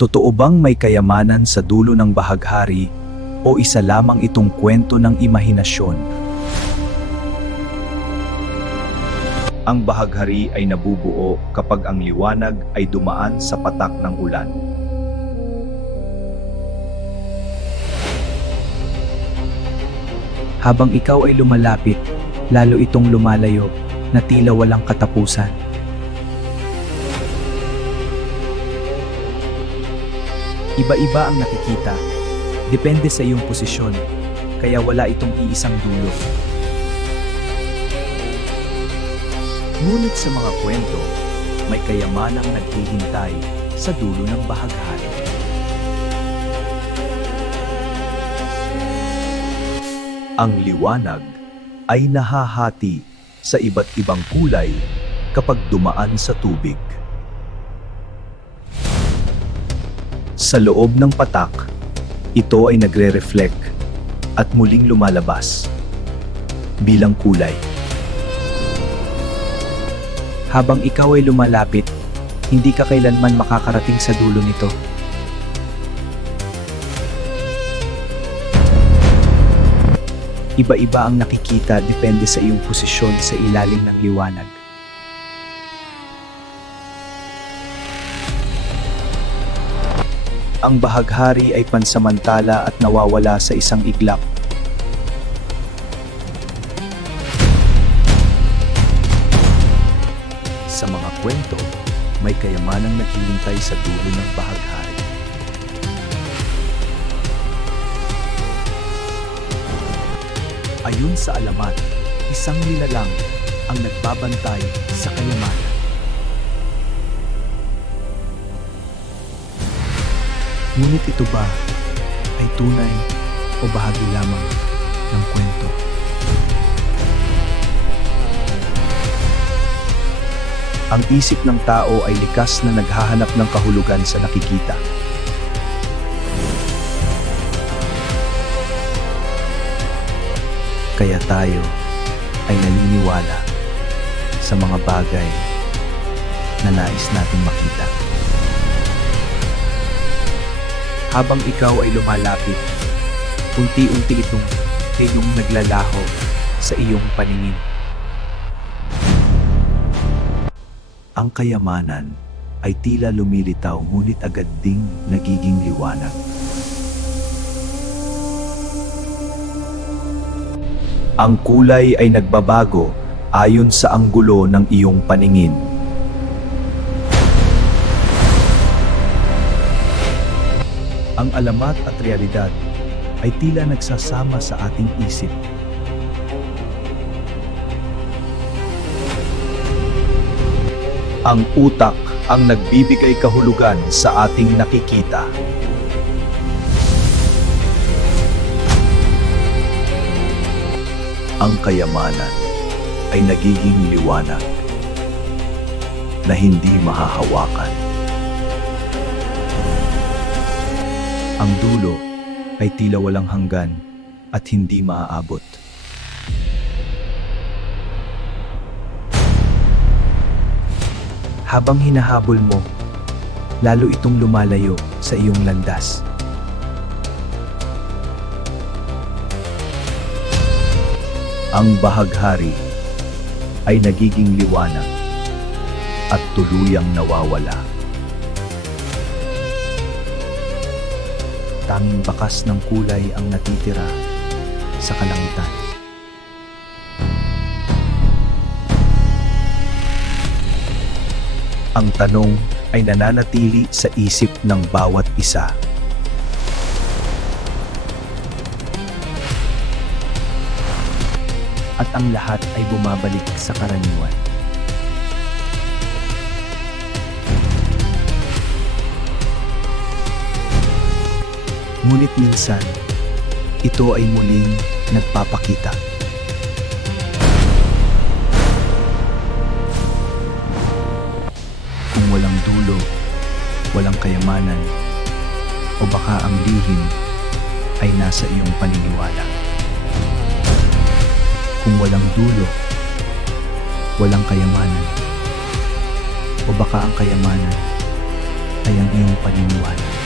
Totoo bang may kayamanan sa dulo ng bahaghari o isa lamang itong kwento ng imahinasyon? Ang bahaghari ay nabubuo kapag ang liwanag ay dumaan sa patak ng ulan. Habang ikaw ay lumalapit, lalo itong lumalayo na tila walang katapusan. Iba-iba ang nakikita, depende sa iyong posisyon, kaya wala itong iisang dulo. Ngunit sa mga kwento, may kayamanang naghihintay sa dulo ng bahaghari. Ang liwanag ay nahahati sa iba't ibang kulay kapag dumaan sa tubig. Sa loob ng patak, ito ay nagre-reflect at muling lumalabas bilang kulay. Habang ikaw ay lumalapit, hindi ka kailanman makakarating sa dulo nito. Iba-iba ang nakikita depende sa iyong posisyon sa ilalim ng liwanag. Ang bahaghari ay pansamantala at nawawala sa isang iglap. Sa mga kwento, may kayamanang naghihintay sa dulo ng bahaghari. Ayon sa alamat, isang nilalang ang nagbabantay sa kayamanan. Ngunit ito ba ay tunay o bahagi lamang ng kwento? Ang isip ng tao ay likas na naghahanap ng kahulugan sa nakikita. Kaya tayo ay naniniwala sa mga bagay na nais nating makita. Habang ikaw ay lumalapit, unti-unti itong naglalaho sa iyong paningin. Ang kayamanan ay tila lumilitaw ngunit agad ding nagiging liwanag. Ang kulay ay nagbabago ayon sa anggulo ng iyong paningin. Ang alamat at realidad ay tila nagsasama sa ating isip. Ang utak ang nagbibigay kahulugan sa ating nakikita. Ang kayamanan ay nagiging liwanag na hindi mahahawakan. Ang dulo ay tila walang hanggan at hindi maaabot. Habang hinahabol mo, lalo itong lumalayo sa iyong landas. Ang bahaghari ay nagiging liwanag at tuluyang nawawala. Tanging bakas ng kulay ang natitira sa kalangitan. Ang tanong ay nananatili sa isip ng bawat isa. At ang lahat ay bumabalik sa karaniwan. Ngunit minsan, ito ay muling nagpapakita. Kung walang dulo, walang kayamanan, o baka ang lihim ay nasa iyong paniniwala. Kung walang dulo, walang kayamanan, o baka ang kayamanan ay ang iyong paniniwala.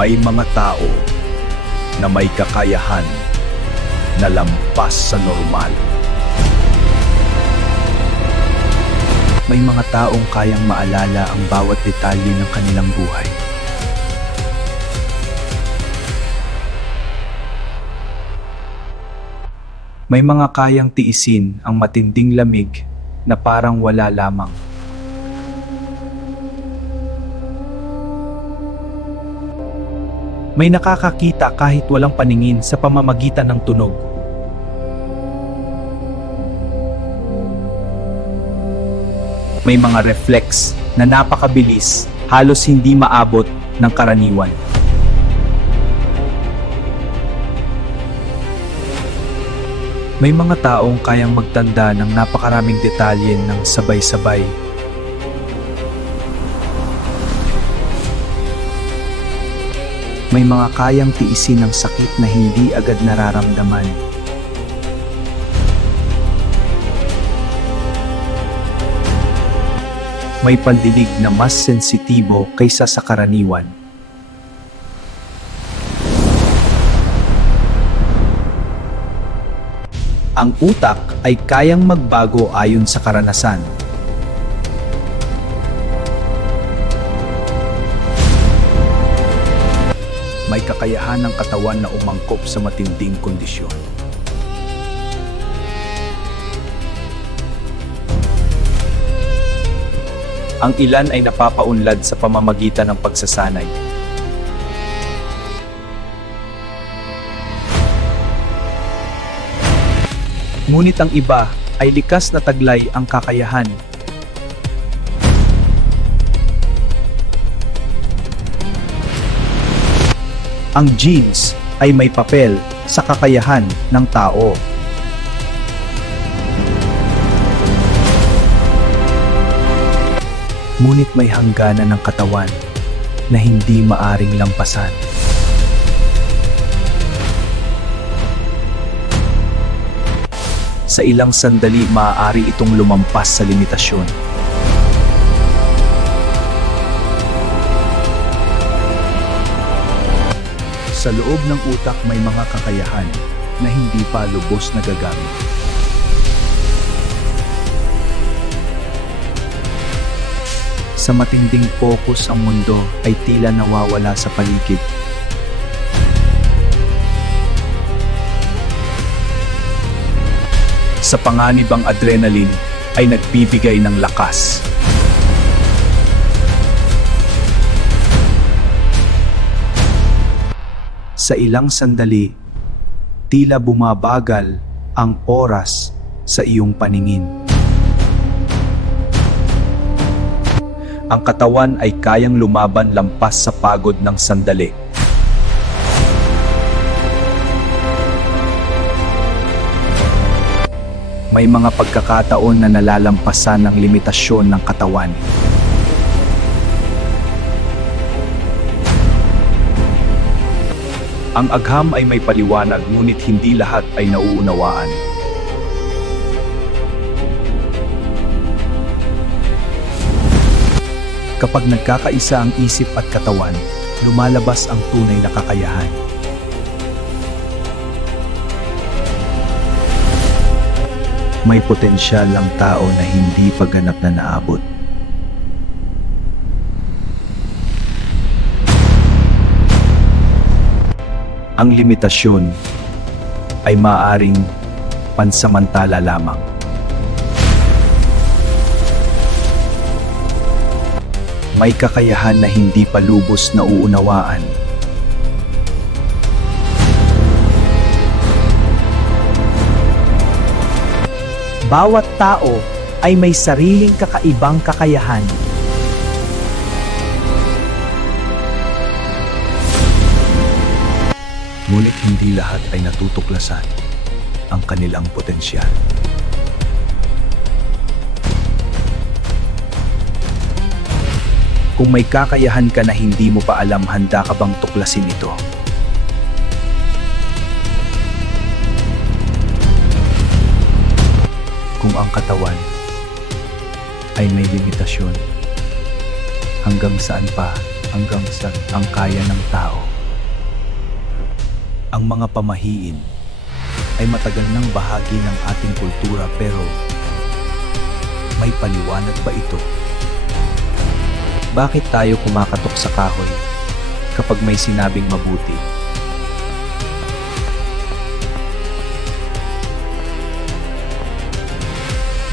May mga tao na may kakayahan na lampas sa normal. May mga taong kayang maalala ang bawat detalye ng kanilang buhay. May mga kayang tiisin ang matinding lamig na parang wala lamang. May nakakakita kahit walang paningin sa pamamagitan ng tunog. May mga reflex na napakabilis, halos hindi maabot ng karaniwan. May mga taong kayang magtanda ng napakaraming detalye ng sabay-sabay. May mga kayang tiisin ng sakit na hindi agad nararamdaman. May pandinig na mas sensitibo kaysa sa karaniwan. Ang utak ay kayang magbago ayon sa karanasan. May kakayahan ng katawan na umangkop sa matinding kondisyon. Ang ilan ay napapaunlad sa pamamagitan ng pagsasanay. Ngunit ang iba ay likas na taglay ang kakayahan. Ang genes ay may papel sa kakayahan ng tao. Ngunit may hangganan ng katawan na hindi maaring lampasan. Sa ilang sandali, maaari itong lumampas sa limitasyon. Sa loob ng utak may mga kakayahan na hindi pa lubos nagagamit. Sa matinding focus ang mundo ay tila nawawala sa paligid. Sa panganib ang adrenaline ay nagbibigay ng lakas. Sa ilang sandali, tila bumabagal ang oras sa iyong paningin. Ang katawan ay kayang lumaban lampas sa pagod ng sandali. May mga pagkakataon na nalalampasan ng limitasyon ng katawan. Ang agham ay may paliwanag, ngunit hindi lahat ay nauunawaan. Kapag nagkakaisa ang isip at katawan, lumalabas ang tunay na kakayahan. May potensyal ang tao na hindi pa ganap na naabot. Ang limitasyon ay maaaring pansamantala lamang. May kakayahan na hindi pa lubos na uunawaan. Bawat tao ay may sariling kakaibang kakayahan. Ngunit hindi lahat ay natutuklasan ang kanilang potensyal. Kung may kakayahan ka na hindi mo pa alam, handa ka bang tuklasin ito? Kung ang katawan ay may limitasyon, hanggang saan pa hanggang sa ang kaya ng tao. Ang mga pamahiin ay matagal ng bahagi ng ating kultura, pero may paliwanag ba ito? Bakit tayo kumakatok sa kahoy kapag may sinabing mabuti?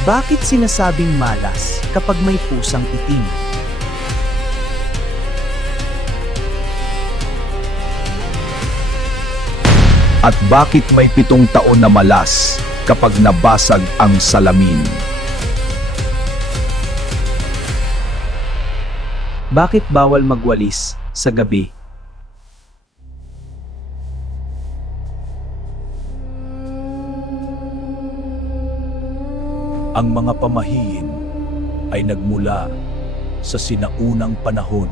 Bakit sinasabing malas kapag may pusang itim? At bakit may 7 taon na malas kapag nabasag ang salamin? Bakit bawal magwalis sa gabi? Ang mga pamahiin ay nagmula sa sinaunang panahon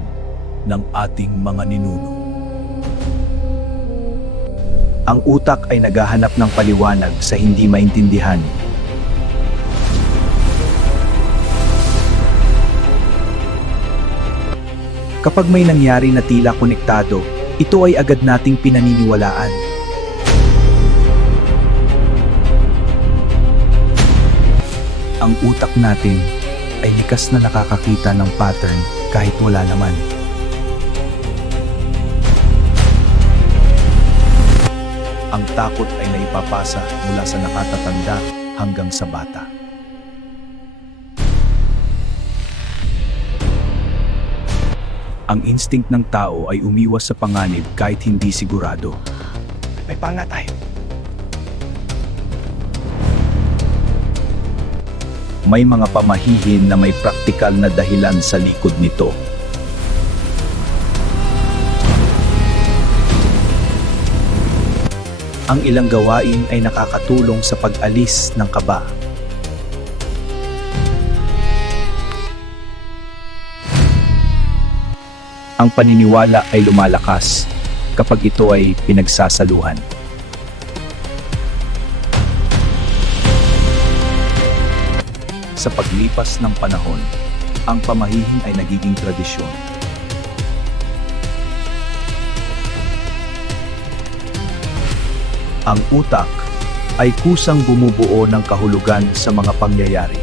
ng ating mga ninuno. Ang utak ay naghahanap ng paliwanag sa hindi maintindihan. Kapag may nangyari na tila konektado, ito ay agad nating pinaniniwalaan. Ang utak natin ay likas na nakakakita ng pattern kahit wala naman. Ang takot ay naipapasa mula sa nakatatanda hanggang sa bata. Ang instinct ng tao ay umiwas sa panganib kahit hindi sigurado. May panga tayo. May mga pamahihin na may praktikal na dahilan sa likod nito. Ang ilang gawain ay nakakatulong sa pag-alis ng kaba. Ang paniniwala ay lumalakas kapag ito ay pinagsasaluhan. Sa paglipas ng panahon, ang pamahihin ay nagiging tradisyon. Ang utak ay kusang bumubuo ng kahulugan sa mga pangyayari.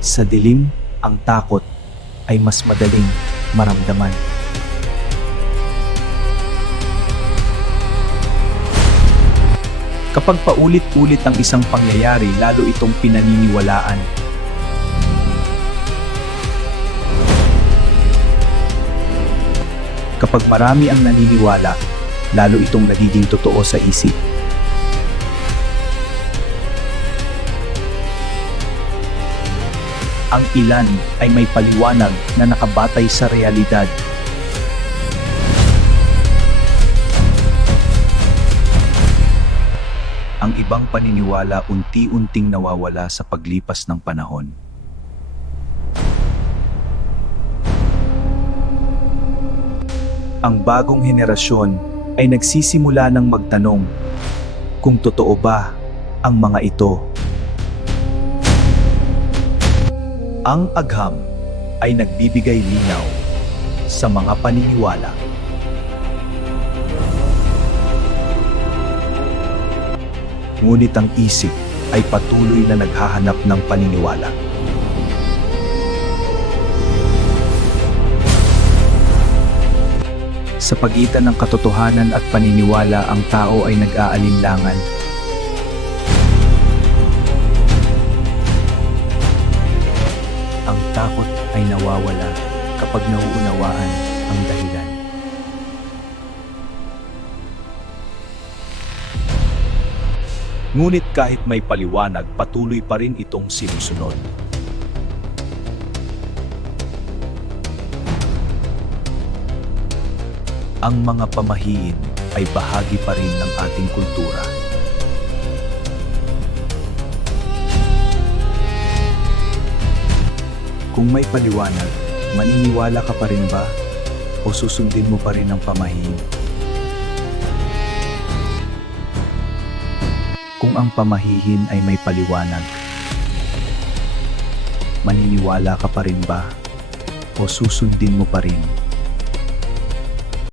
Sa dilim, ang takot ay mas madaling maramdaman. Kapag paulit-ulit ang isang pangyayari, lalo itong pinaniniwalaan. Kapag marami ang naniniwala, lalo itong nagiging totoo sa isip. Ang ilan ay may paliwanag na nakabatay sa realidad. Ang ibang paniniwala unti-unting nawawala sa paglipas ng panahon. Ang bagong henerasyon ay nagsisimula ng magtanong kung totoo ba ang mga ito. Ang agham ay nagbibigay linaw sa mga paniniwala. Ngunit ang isip ay patuloy na naghahanap ng paniniwala. Sa pagitan ng katotohanan at paniniwala, ang tao ay nag-aalinlangan. Ang takot ay nawawala kapag nauunawaan ang dahilan. Ngunit kahit may paliwanag, patuloy pa rin itong sinusunod. Ang mga pamahiin ay bahagi pa rin ng ating kultura. Kung may paliwanag, maniniwala ka pa rin ba? O susundin mo pa rin ang pamahiin? Kung ang pamahihin ay may paliwanag, Maniniwala ka pa rin ba? O susundin mo pa rin